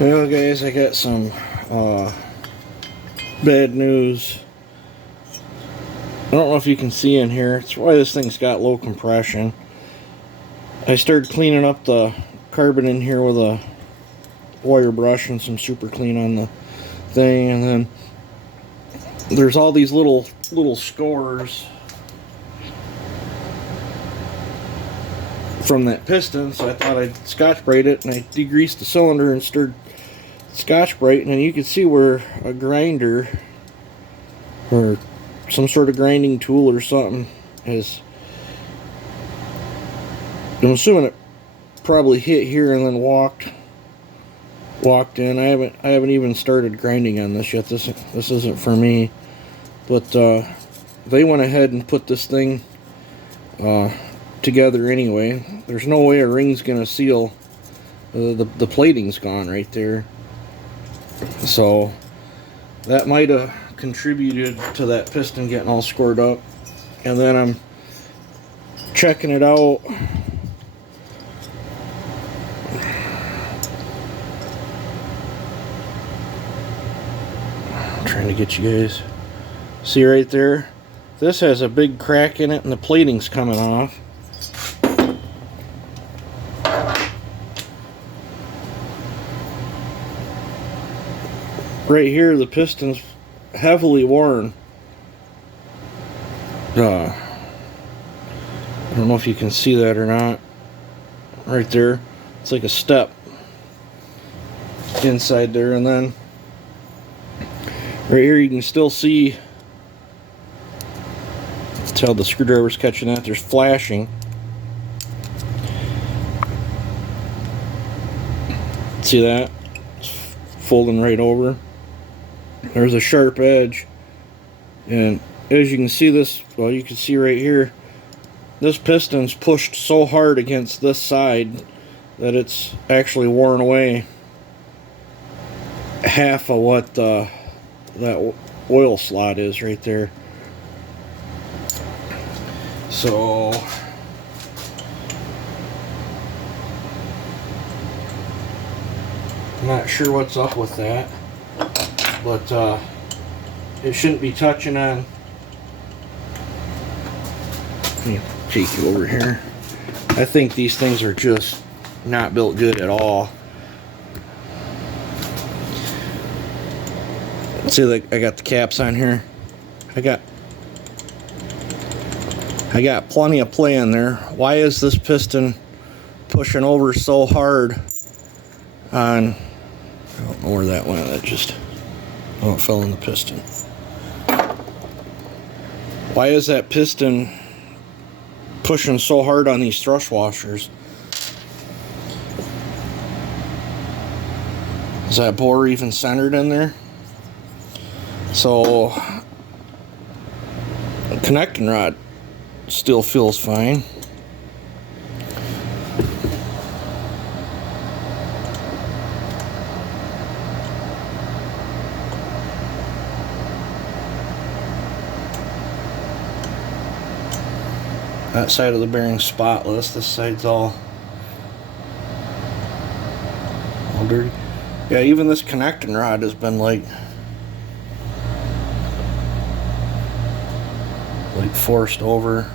Well, guys, I got some bad news. I don't know if you can see in here. It's why this thing's got low compression. I started cleaning up the carbon in here with a wire brush and some super clean on the thing, and then there's all these little scores from that piston, so I thought I'd Scotch-Brite it, and I degreased the cylinder and stirred Scotch-Brite, and you can see where a grinder or some sort of grinding tool or something is. I'm assuming it probably hit here and then walked in. I haven't even started grinding on this yet. This isn't for me, but they went ahead and put this thing together anyway. There's no way a ring's gonna seal. The plating's gone right there, so that might have contributed to that piston getting all scored up. And then I'm checking it out. I'm trying to get you guys see right there. This has a big crack in it and the plating's coming off. Right here, the piston's heavily worn. I don't know if you can see that or not. Right there, it's like a step inside there, and then right here you can still see. Tell the screwdriver's catching that. There's flashing. See that? It's folding right over. There's a sharp edge, and as you can see this, well, you can see right here, this piston's pushed so hard against this side that it's actually worn away half of what that oil slot is right there. So I'm not sure what's up with that, but it shouldn't be touching on. Let me take you over here. I think these things are just not built good at all. See, like, I got the caps on here. I got plenty of play in there. Why is this piston pushing over so hard on, I don't know where that went. That just, oh, it fell in the piston. Why is that piston pushing so hard on these thrust washers? Is that bore even centered in there? So the connecting rod still feels fine. That side of the bearing's spotless. This side's all dirty. Yeah, even this connecting rod has been like forced over.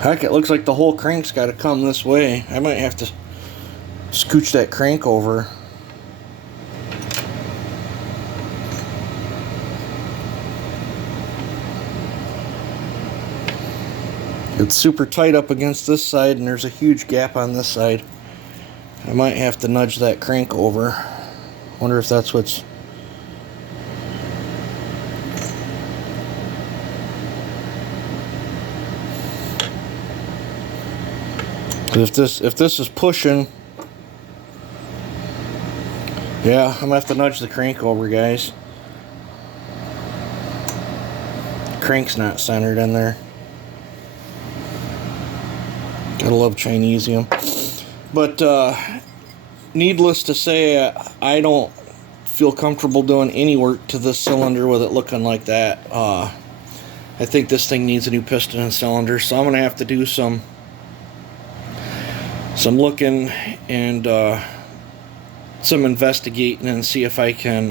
Heck, it looks like the whole crank's got to come this way. I might have to scooch that crank over. It's super tight up against this side, and there's a huge gap on this side. I might have to nudge that crank over. Wonder if that's what's... If this is pushing, yeah, I'm gonna have to nudge the crank over, guys. Crank's not centered in there. Gotta love Chinesium. But needless to say, I don't feel comfortable doing any work to this cylinder with it looking like that. I think this thing needs a new piston and cylinder, so I'm gonna have to do some some looking and some investigating and see if I can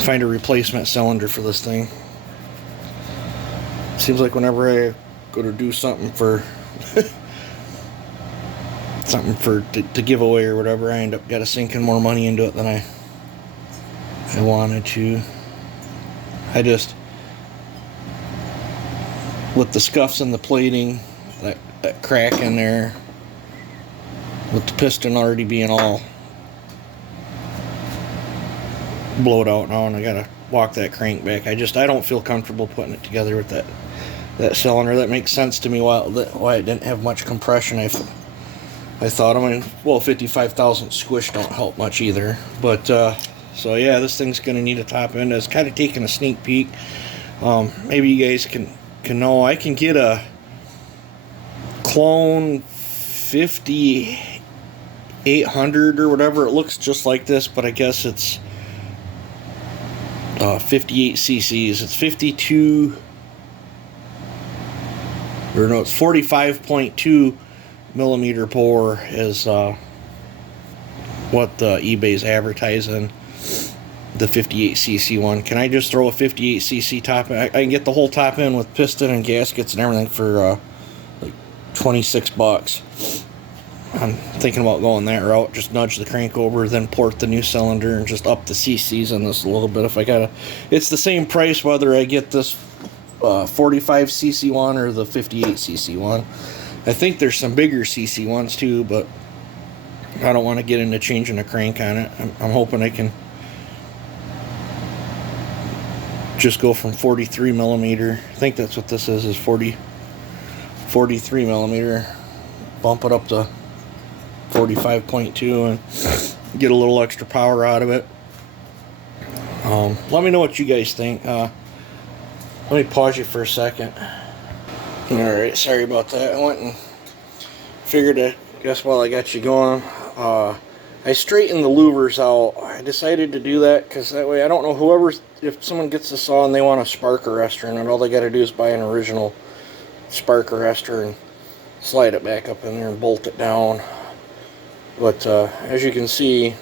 find a replacement cylinder for this thing. Seems like whenever I go to do something for to give away or whatever, I end up gotta sinking more money into it than I wanted to. I just, with the scuffs in the plating, that crack in there, with the piston already being all blowed out now, and I gotta walk that crank back. I don't feel comfortable putting it together with that cylinder. That makes sense to me why it didn't have much compression. I thought, I mean, well, 55,000 squish don't help much either. But so yeah, this thing's gonna need a top end. I was kind of taking a sneak peek. Maybe you guys can know. I can get a clone 5800 or whatever. It looks just like this, but I guess it's 58 cc's. It's 52, or no, it's 45.2 millimeter bore is what eBay's advertising the 58cc one. Can I just throw a 58cc top in? I can get the whole top end with piston and gaskets and everything for like $26. I'm thinking about going that route. Just nudge the crank over, then port the new cylinder, and just up the cc's on this a little bit. If I gotta, it's the same price whether I get this 45cc one or the 58cc one. I think there's some bigger cc ones too, but I don't want to get into changing a crank on it. I'm hoping I can just go from 43 millimeter. I think that's what this is 43 millimeter. Bump it up to 45.2 and get a little extra power out of it. Let me know what you guys think. Let me pause you for a second. Alright, sorry about that. I went and figured it. Guess while I got you going, I straightened the louvers out. I decided to do that because that way I don't know if someone gets this on and they want a spark arrestor, and all they got to do is buy an original spark arrestor and slide it back up in there and bolt it down. But as you can see,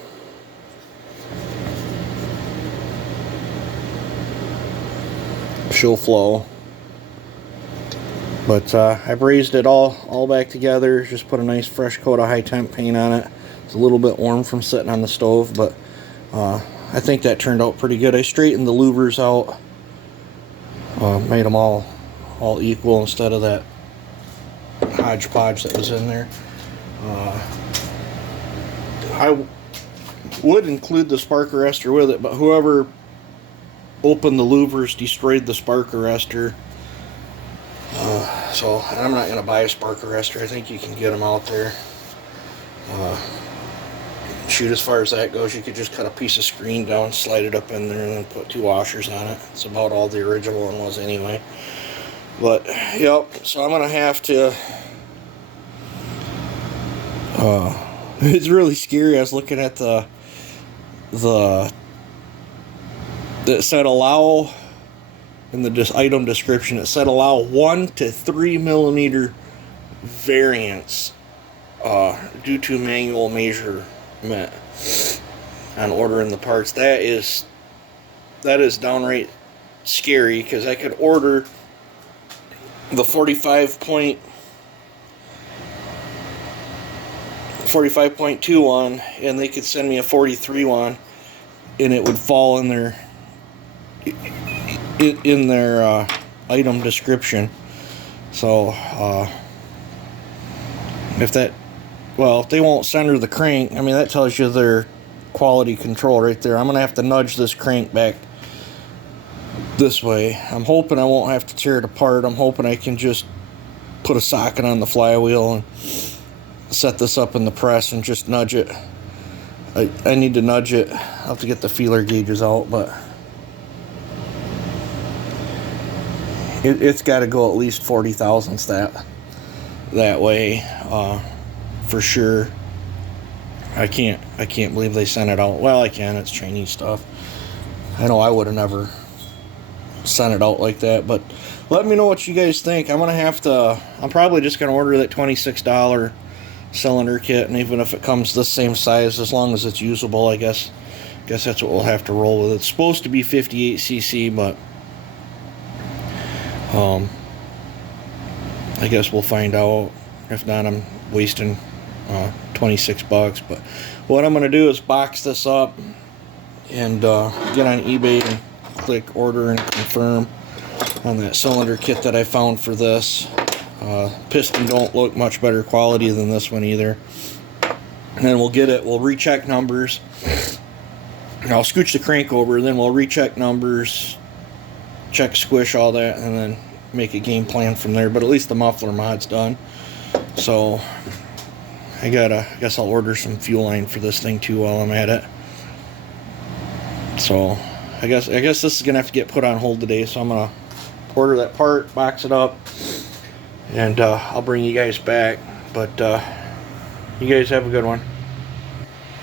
she'll flow. But I brazed it all back together. Just put a nice fresh coat of high temp paint on it. It's a little bit warm from sitting on the stove, but I think that turned out pretty good. I straightened the louvers out, made them all equal instead of that hodgepodge that was in there. I would include the spark arrestor with it, but whoever opened the louvers destroyed the spark arrestor. So I'm not going to buy a spark arrestor. I think you can get them out there. Shoot, as far as that goes, you could just cut a piece of screen down, slide it up in there, and then put 2 washers on it. It's about all the original one was anyway. But, yep, so I'm going to have to... it's really scary. I was looking at it said allow... in the item description, it said allow 1 to 3 millimeter variance due to manual measurement on ordering the parts. That is downright scary, because I could order the 45.2 one and they could send me a 43 one and it would fall in their item description. So if they won't center the crank, I mean, that tells you their quality control right there. I'm gonna have to nudge this crank back this way. I'm hoping I won't have to tear it apart. I'm hoping I can just put a socket on the flywheel and set this up in the press and just nudge it. I need to nudge it. I'll have to get the feeler gauges out, but it's got to go at least 40 thousandths that way, for sure. I can't believe they sent it out. Well, I can. It's Chinese stuff. I know I would have never sent it out like that. But let me know what you guys think. I'm probably just gonna order that $26 cylinder kit, and even if it comes the same size, as long as it's usable, I guess that's what we'll have to roll with. It's supposed to be 58cc, but I guess we'll find out. If not, I'm wasting $26. But what I'm going to do is box this up and get on eBay and click order and confirm on that cylinder kit that I found for this. Piston don't look much better quality than this one either. And then we'll get it, we'll recheck numbers. I'll scooch the crank over, then we'll recheck numbers, check squish, all that, and then make a game plan from there. But at least the muffler mod's done. So I guess I'll order some fuel line for this thing too while I'm at it. So I guess this is gonna have to get put on hold today. So I'm gonna order that part, box it up, and I'll bring you guys back. But you guys have a good one.